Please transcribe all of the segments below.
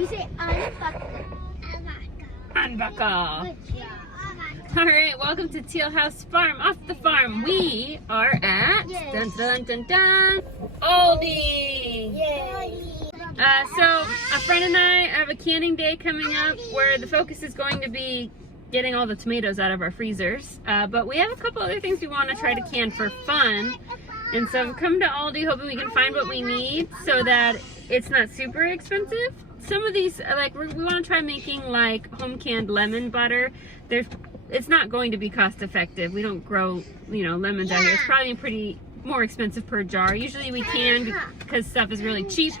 You say unbuckle. Unbuckle. Good job. All right, welcome to Teal House Farm. Off the farm, we are at dun dun dun dun Aldi. Yay. So a friend and I have a canning day coming up where the focus is going to be getting all the tomatoes out of our freezers. But we have a couple other things we want to try to can for fun. And so we've come to Aldi hoping we can find what we need so that it's not super expensive. Some of these, like we want to try making like home canned lemon butter. It's not going to be cost effective. We don't grow, lemons out here. It's probably pretty more expensive per jar. Usually we can because stuff is really cheap.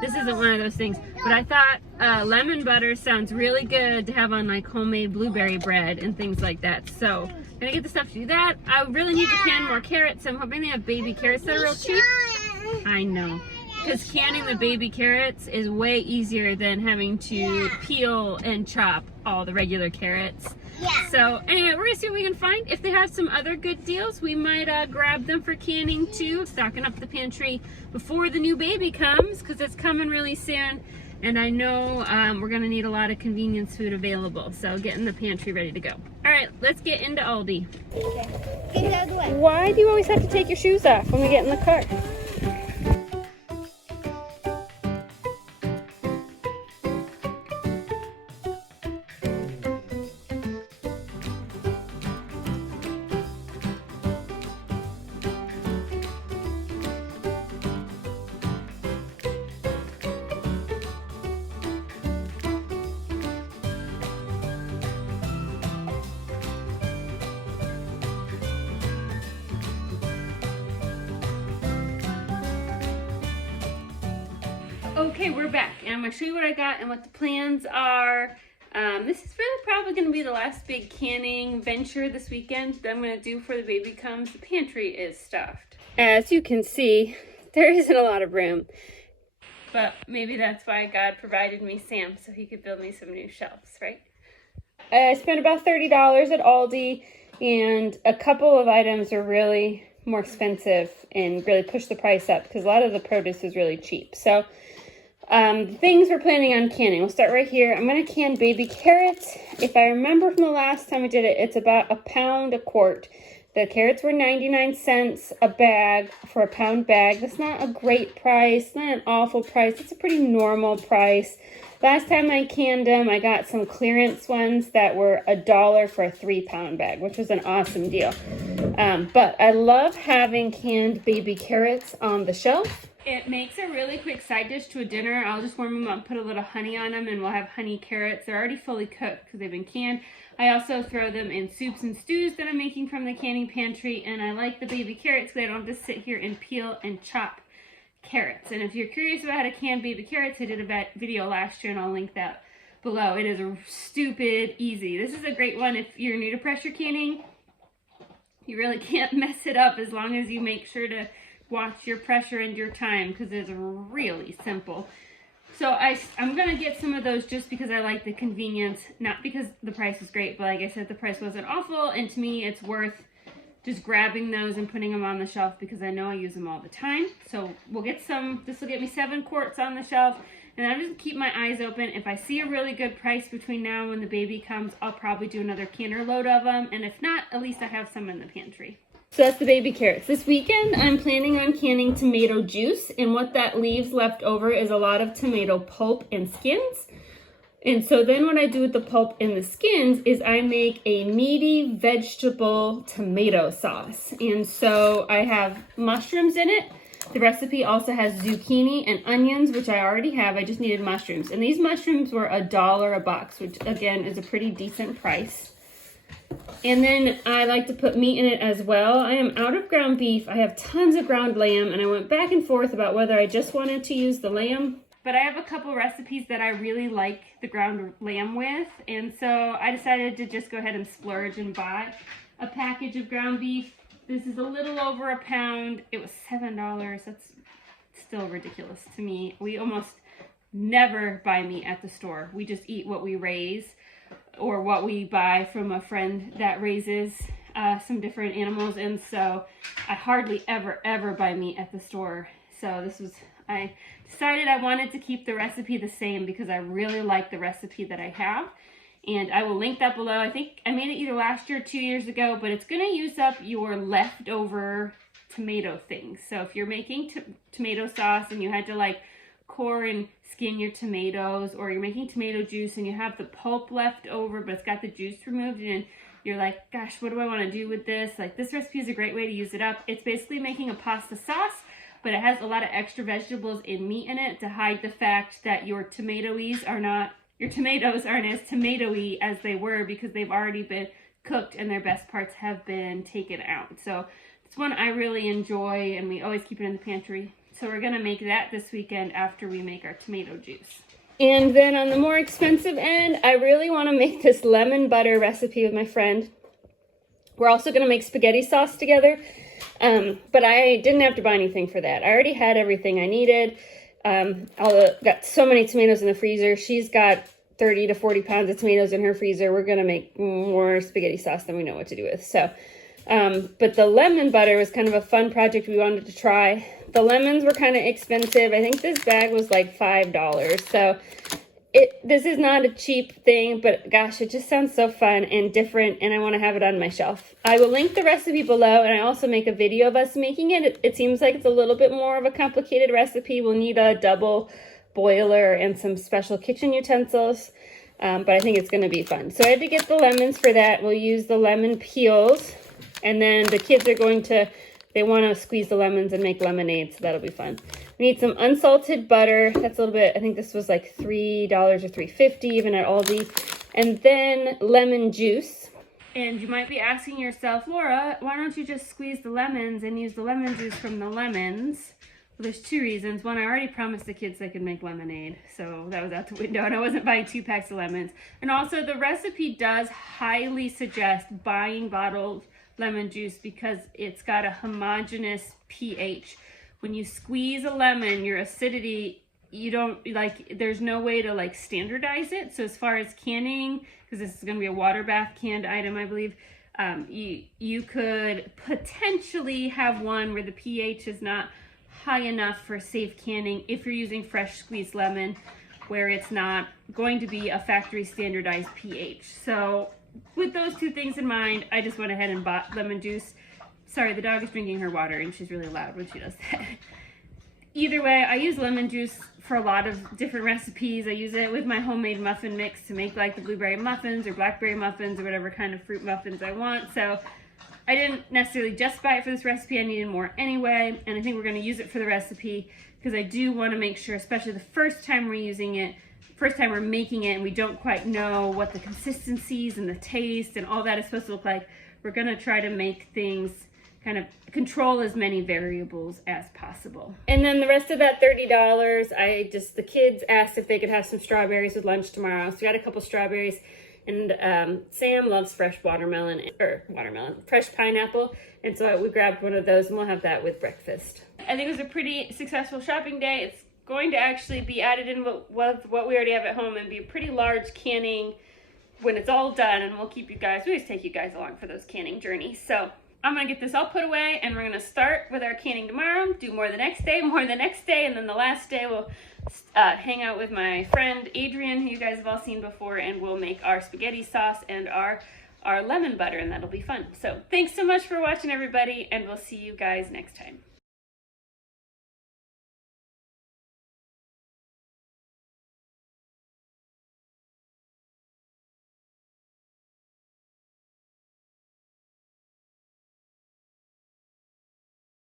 This isn't one of those things. But I thought lemon butter sounds really good to have on like homemade blueberry bread and things like that. So I'm gonna get the stuff to do that. I really need to can more carrots. I'm hoping they have baby carrots that are real cheap. I know. Because canning the baby carrots is way easier than having to peel and chop all the regular carrots. Yeah. So anyway, we're gonna see what we can find. If they have some other good deals, we might grab them for canning too, stocking up the pantry before the new baby comes, because it's coming really soon. And I know we're gonna need a lot of convenience food available, so getting the pantry ready to go. All right, let's get into Aldi. Okay. Get out of the way. Why do you always have to take your shoes off when we get in the car? Okay, we're back, and I'm going to show you what I got and what the plans are. This is really probably going to be the last big canning venture this weekend that I'm going to do before the baby comes. The pantry is stuffed. As you can see, there isn't a lot of room, but maybe that's why God provided me Sam, so he could build me some new shelves, right? I spent about $30 at Aldi, and a couple of items are really more expensive and really push the price up because a lot of the produce is really cheap. So things we're planning on canning. We'll start right here. I'm going to can baby carrots. If I remember from the last time I did it, it's about £1 a quart. The carrots were 99 cents a bag for a pound bag. That's not a great price, not an awful price. It's a pretty normal price. Last time I canned them, I got some clearance ones that were $1 for a 3-pound bag, which was an awesome deal. But I love having canned baby carrots on the shelf. It makes a really quick side dish to a dinner. I'll just warm them up, put a little honey on them, and we'll have honey carrots. They're already fully cooked because they've been canned. I also throw them in soups and stews that I'm making from the canning pantry, and I like the baby carrots because I don't have to sit here and peel and chop carrots. And if you're curious about how to can baby carrots, I did a video last year, and I'll link that below. It is stupid easy. This is a great one if you're new to pressure canning. You really can't mess it up as long as you make sure to watch your pressure and your time, because it's really simple. So I'm going to get some of those just because I like the convenience, not because the price was great, but like I said, the price wasn't awful, and to me it's worth just grabbing those and putting them on the shelf because I know I use them all the time. So we'll get some. This will get me 7 quarts on the shelf, and I'll just keep my eyes open. If I see a really good price between now and when the baby comes, I'll probably do another canner load of them, and if not, at least I have some in the pantry. So that's the baby carrots. This weekend, I'm planning on canning tomato juice, and what that leaves left over is a lot of tomato pulp and skins. And so then what I do with the pulp and the skins is I make a meaty vegetable tomato sauce. And so I have mushrooms in it. The recipe also has zucchini and onions, which I already have. I just needed mushrooms. And these mushrooms were $1 a box, which again is a pretty decent price. And then I like to put meat in it as well. I am out of ground beef. I have tons of ground lamb, and I went back and forth about whether I just wanted to use the lamb. But I have a couple recipes that I really like the ground lamb with, and so I decided to just go ahead and splurge and buy a package of ground beef. This is a little over a pound. It was $7. That's still ridiculous to me. We almost never buy meat at the store. We just eat what we raise or what we buy from a friend that raises some different animals, and so I hardly ever buy meat at the store. So this was I decided I wanted to keep the recipe the same because I really like the recipe that I have. And I will link that below. I think I made it either last year or 2 years ago, but it's going to use up your leftover tomato things. So if you're making tomato sauce and you had to like core and skin your tomatoes, or you're making tomato juice and you have the pulp left over but it's got the juice removed, and you're like, gosh, what do I want to do with this? Like, this recipe is a great way to use it up. It's basically making a pasta sauce, but it has a lot of extra vegetables and meat in it to hide the fact that your tomatoes aren't as tomatoey as they were because they've already been cooked and their best parts have been taken out. So it's one I really enjoy, and we always keep it in the pantry. So we're gonna make that this weekend after we make our tomato juice. And then on the more expensive end, I really want to make this lemon butter recipe with my friend. We're also going to make spaghetti sauce together, but I didn't have to buy anything for that. I already had everything I needed. Got so many tomatoes in the freezer. She's got 30 to 40 pounds of tomatoes in her freezer. We're going to make more spaghetti sauce than we know what to do with. So, but the lemon butter was kind of a fun project we wanted to try. The lemons were kind of expensive. I think this bag was like $5. So this is not a cheap thing, but gosh, it just sounds so fun and different, and I want to have it on my shelf. I will link the recipe below, and I also make a video of us making it. It seems like it's a little bit more of a complicated recipe. We'll need a double boiler and some special kitchen utensils, but I think it's going to be fun. So I had to get the lemons for that. We'll use the lemon peels, and then the kids are they want to squeeze the lemons and make lemonade, so that'll be fun. We need some unsalted butter. That's a little bit, I think this was like $3 or $3.50 even at Aldi. And then lemon juice. And you might be asking yourself, Laura, why don't you just squeeze the lemons and use the lemon juice from the lemons? Well, there's two reasons. One, I already promised the kids they could make lemonade, so that was out the window, and I wasn't buying 2 packs of lemons. And also, the recipe does highly suggest buying bottled lemon juice because it's got a homogeneous pH. When you squeeze a lemon, your acidity, there's no way to standardize it. So as far as canning, because this is going to be a water bath canned item, I believe, you could potentially have one where the pH is not high enough for safe canning if you're using fresh squeezed lemon, where it's not going to be a factory standardized pH. So with those two things in mind, I just went ahead and bought lemon juice. Sorry, the dog is drinking her water and she's really loud when she does that. Either way, I use lemon juice for a lot of different recipes. I use it with my homemade muffin mix to make like the blueberry muffins or blackberry muffins or whatever kind of fruit muffins I want. So I didn't necessarily just buy it for this recipe. I needed more anyway, and I think we're going to use it for the recipe because I do want to make sure, especially the first time we're using it, first time we're making it and we don't quite know what the consistencies and the taste and all that is supposed to look like, we're going to try to make things kind of control as many variables as possible. And then the rest of that $30, the kids asked if they could have some strawberries with lunch tomorrow. So we got a couple strawberries, and Sam loves fresh fresh pineapple. And so we grabbed one of those and we'll have that with breakfast. I think it was a pretty successful shopping day. It's going to actually be added in with what we already have at home and be a pretty large canning when it's all done, and we always take you guys along for those canning journeys. So I'm gonna get this all put away, and we're gonna start with our canning tomorrow, do more the next day, and then the last day we'll hang out with my friend Adrian, who you guys have all seen before, and we'll make our spaghetti sauce and our lemon butter, and that'll be fun. So thanks so much for watching, everybody, and we'll see you guys next time.